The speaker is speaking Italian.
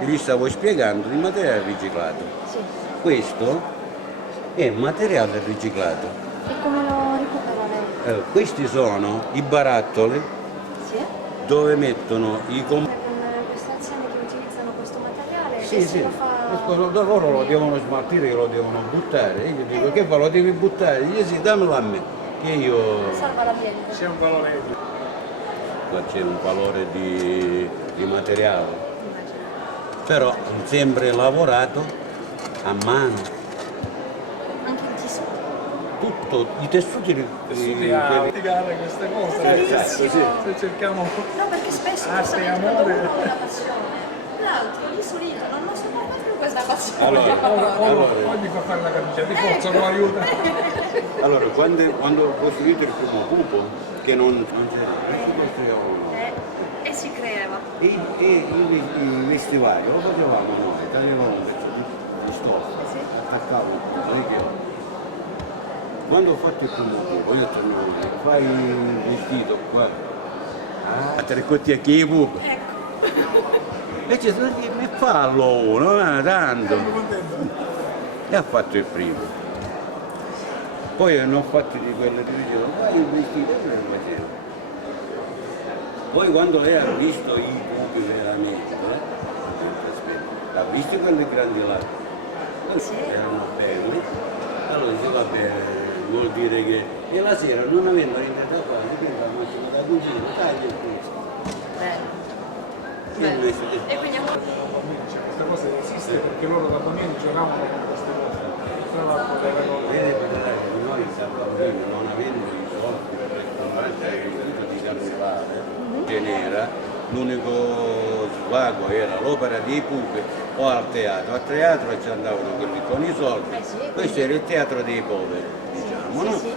gli stavo spiegando il materiale riciclato. Sì. Questo è materiale riciclato. E come lo recupera lei? Questi sono i barattoli Sì. dove mettono i Con queste aziende che utilizzano questo materiale Sì, e sì, se lo fa... questo da loro lo devono smaltire, lo devono buttare. Io gli dico che fa, lo devi buttare? Gli sì, dammelo a me, che io... Salva l'ambiente. C'è un valore. Qua c'è un valore di materiale, però sempre lavorato a mano. Anche il tessuto. Tutto, i tessuti Studiare queste cose. Bellissimo. sì. Se cerchiamo No, perché spesso Arte, giustamente quando amore. uno ha una passione, l'altro l'isolita, non sopporta più questa passione. Allora. poi mi fa fare la camicia di forza, lo aiuta. Allora, quando ho costruito il primo cupo, che non si costruiva uno, E si creava. e il vestivario lo facevamo noi, tagliavamo un pezzo di stoffa, Sì. attaccavamo le chiavi. Quando ho fatto il primo cupo, io tornavo lì, fai il vestito qua, tre cotti a chi pupo. Invece mi fallo uno, tanto. E ha fatto il primo. Poi ne ho fatti di quelle che dicevo, fai il vestito e lo facevo. Poi quando lei ha visto i cubi veramente, ha visto quelli grandi là, erano belli, allora dice vabbè, vuol dire che... E la sera non avendo niente da fare, prende la macchina da cucina, taglia il pezzo. Bello. E Bello. invece... E quindi Questa cosa esiste perché loro da bambini giocavano con queste cose. Tra l'altro erano Vede parlare di noi da bambini, non avendo i soldi per comprare il vestito di carnevale, che n'era, l'unico svago era l'opera dei pupi o al teatro. Al teatro ci andavano quelli con i soldi, sì. questo era il teatro dei poveri, diciamo, no? sì.